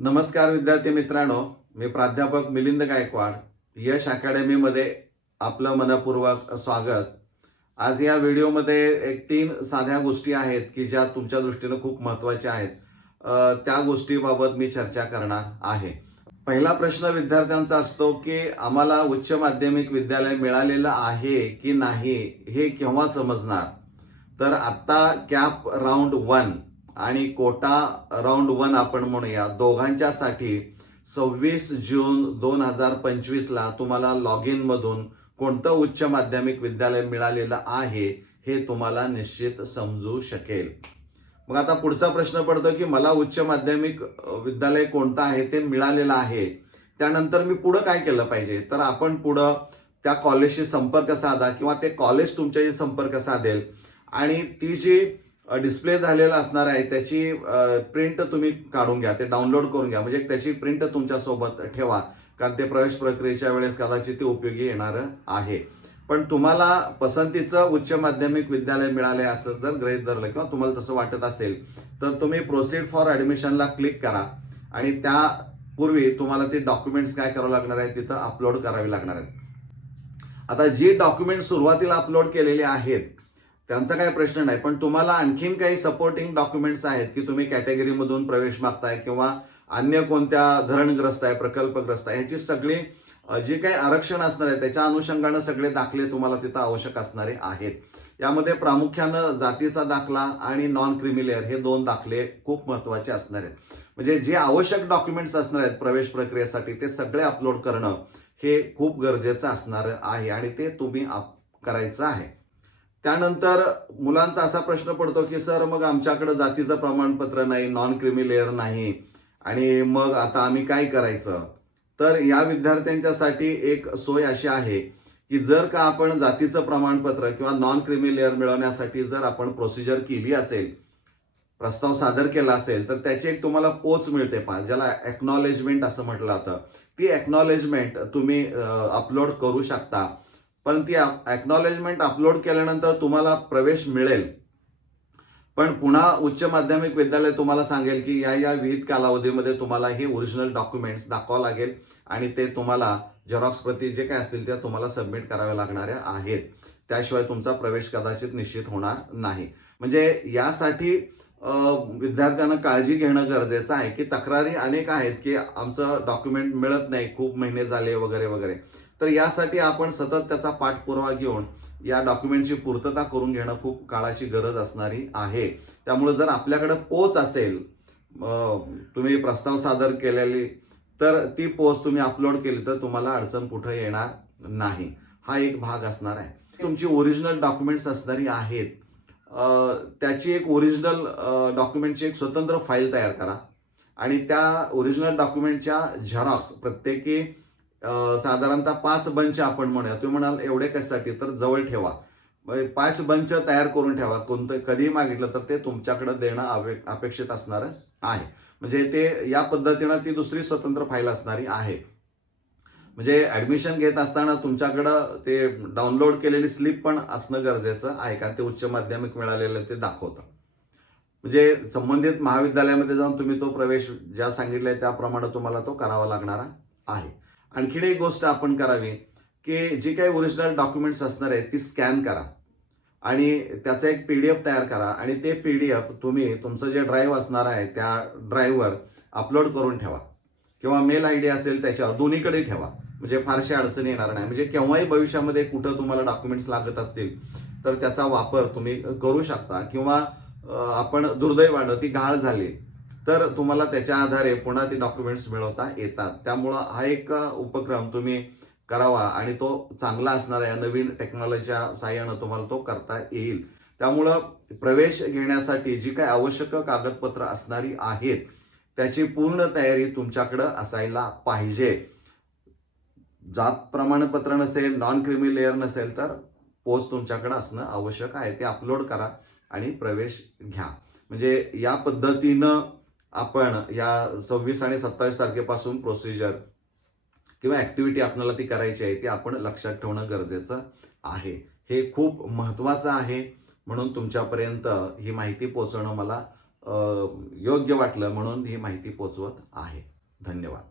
नमस्कार विद्यार्थी मित्रांनो मी प्राध्यापक मिलिंद गायकवाड यश अकॅडमीमध्ये आपलं मनपूर्वक स्वागत. आज या व्हिडिओमध्ये एक तीन साध्या गोष्टी आहेत की ज्या तुमच्या दृष्टीनं खूप महत्त्वाच्या आहेत. त्या गोष्टीबाबत मी चर्चा करणार आहे. पहिला प्रश्न विद्यार्थ्यांचा असतो की आम्हाला उच्च माध्यमिक विद्यालय मिळालेलं आहे की नाही हे केव्हा समजणार? तर आत्ता कॅप राऊंड वन आणि कोटा राऊंड वन आपण म्हणूया. दोघांच्यासाठी सव्वीस जून दोन हजार पंचवीसला तुम्हाला लॉग इन मधून कोणतं उच्च माध्यमिक विद्यालय मिळालेलं आहे हे तुम्हाला निश्चित समजू शकेल. मग आता पुढचा प्रश्न पडतो की मला उच्च माध्यमिक विद्यालय कोणतं आहे ते मिळालेलं आहे. त्यानंतर मी पुढं काय केलं पाहिजे? तर आपण पुढं त्या कॉलेजशी संपर्क साधा किंवा ते कॉलेज तुमच्याशी संपर्क साधेल. आणि ती जी डिस्प्ले झालेला असणार आहे. त्याची प्रिंट तुम्ही काढून घ्या. ते डाउनलोड करून घ्या. म्हणजे त्याची प्रिंट तुमच्यासोबत ठेवा. कारण ते प्रवेश प्रक्रियेच्या वेळेस कदाचित ते उपयोगी येणार आहे. पण तुम्हाला पसंतीचं उच्च माध्यमिक विद्यालय मिळाले असं जर ग्रहित धरलं किंवा तुम्हाला तसं वाटत असेल तर तुम्ही प्रोसीड फॉर ऍडमिशनला क्लिक करा. आणि त्यापूर्वी तुम्हाला ते डॉक्युमेंट्स काय करावं लागणार आहे तिथं अपलोड करावी लागणार आहेत. आता जी डॉक्युमेंट सुरुवातीला अपलोड केलेले आहेत त्यांचा काही प्रश्न नाही पण तुम्हाला आणखीन काही सपोर्टिंग डॉक्युमेंट्स आहेत की तुम्ही कॅटेगरीमधून प्रवेश मागताय किंवा अन्य कोणत्या धरणग्रस्त आहे प्रकल्पग्रस्त आहे ह्याची सगळी जी जे काही आरक्षण असणार आहे त्याच्या अनुषंगानं सगळे दाखले तुम्हाला तिथं आवश्यक असणारे आहेत. यामध्ये प्रामुख्यानं जातीचा दाखला आणि नॉन क्रिमिलेअर हे दोन दाखले खूप महत्त्वाचे असणार आहेत. म्हणजे जे आवश्यक डॉक्युमेंट्स असणार आहेत प्रवेश प्रक्रियेसाठी ते सगळे अपलोड करणं हे खूप गरजेचं असणार आहे आणि ते तुम्ही करायचं आहे. त्यानंतर मुलांचा असा प्रश्न पडतो की सर मग आमच्याकडं जातीचं प्रमाणपत्र नाही नॉन क्रिमिलेअर नाही आणि मग आता आम्ही काय करायचं? तर या विद्यार्थ्यांच्यासाठी एक सोय अशी आहे की जर का आपण जातीचं प्रमाणपत्र किंवा नॉन क्रिमिलेअर मिळवण्यासाठी जर आपण प्रोसिजर केली असेल प्रस्ताव सादर केला असेल तर त्याची एक तुम्हाला पोच मिळते पा ज्याला एक्नॉलेजमेंट असं म्हटलं जातं. ती एक्नॉलेजमेंट तुम्ही अपलोड करू शकता. पण ती ॲक्नॉलेजमेंट अपलोड केल्यानंतर तुम्हाला प्रवेश मिळेल. पण पुन्हा उच्च माध्यमिक विद्यालय तुम्हाला सांगेल की या या विविध कालावधीमध्ये तुम्हाला हे ओरिजिनल डॉक्युमेंट्स दाखवावं लागेल आणि ते तुम्हाला झेरॉक्स प्रती जे काय असतील त्या तुम्हाला सबमिट कराव्या लागणाऱ्या आहेत. त्याशिवाय तुमचा प्रवेश कदाचित निश्चित होणार नाही. म्हणजे यासाठी विद्यार्थ्यांना काळजी घेणं गरजेचं आहे की तक्रारी अनेक आहेत की आमचं डॉक्युमेंट मिळत नाही खूप महिने झाले वगैरे वगैरे. तर यासाठी आपण सतत त्याचा पाठपुरावा घेऊन या डॉक्युमेंटची पूर्तता करून घेणं खूप काळाची गरज असणारी आहे. त्यामुळे जर आपल्याकडे पोच असेल तुम्ही प्रस्ताव सादर केलेली तर ती पोच तुम्ही अपलोड केली तर तुम्हाला अडचण कुठं येणार नाही. हा एक भाग असणार आहे. तुमची ओरिजिनल डॉक्युमेंट्स असणारी आहेत त्याची एक ओरिजिनल डॉक्युमेंटची एक स्वतंत्र फाईल तयार करा. आणि त्या ओरिजिनल डॉक्युमेंटच्या झेरॉक्स प्रत्येकी साधारणतः पाच बंच आपण म्हणूया. तुम्ही म्हणाल एवढे कशासाठी? तर जवळ ठेवा. म्हणजे पाच बंच तयार करून ठेवा. कोणतं कधी मागितलं तर ते तुमच्याकडे देणं अपेक्षित असणार आहे. म्हणजे ते या पद्धतीनं ती दुसरी स्वतंत्र फाईल असणारी आहे. म्हणजे ऍडमिशन घेत असताना तुमच्याकडं ते डाउनलोड केलेली स्लिप पण असणं गरजेचं आहे. कारण ते उच्च माध्यमिक मिळालेलं ते दाखवतं. म्हणजे संबंधित महाविद्यालयामध्ये जाऊन तुम्ही तो प्रवेश ज्या सांगितलंय त्याप्रमाणे तुम्हाला तो करावा लागणारा आहे. आणखीन एक गोष्ट आपण करावी की जी काही ओरिजिनल डॉक्युमेंट्स असणार आहेत ती स्कॅन करा. आणि त्याचा एक पी डी एफ तयार करा आणि ते पी डी एफ तुम्ही तुमचं जे ड्राईव्ह असणार आहे त्या ड्राईव्हवर अपलोड करून ठेवा. किंवा मेल आय डी असेल त्याच्यावर दोन्हीकडे ठेवा. म्हणजे फारशी अडचणी येणार नाही. म्हणजे केव्हाही भविष्यामध्ये कुठं तुम्हाला डॉक्युमेंट्स लागत असतील तर त्याचा वापर तुम्ही करू शकता. किंवा आपण दुर्दैवानं ती घाळ झाली तर तुम्हाला त्याच्या आधारे पुन्हा ती डॉक्युमेंट्स मिळवता येतात. त्यामुळं हा एक उपक्रम तुम्ही करावा आणि तो चांगला असणारा या नवीन टेक्नॉलॉजीच्या साह्यानं तुम्हाला तो करता येईल. त्यामुळं प्रवेश घेण्यासाठी जी काही आवश्यक कागदपत्र असणारी आहेत त्याची पूर्ण तयारी तुमच्याकडं असायला पाहिजे. जात प्रमाणपत्र नसेल नॉन क्रिमी लेअर नसेल तर पोस्ट तुमच्याकडे असणं आवश्यक आहे. ते अपलोड करा आणि प्रवेश घ्या. म्हणजे या पद्धतीनं आपण या सव्वीस आणि सत्तावीस तारखेपासून प्रोसिजर किंवा ॲक्टिव्हिटी आपल्याला ती करायची आहे ती आपण लक्षात ठेवणं गरजेचं आहे. हे खूप महत्त्वाचं आहे म्हणून तुमच्यापर्यंत ही माहिती पोचवणं मला योग्य वाटलं म्हणून ही माहिती पोचवत आहे. धन्यवाद.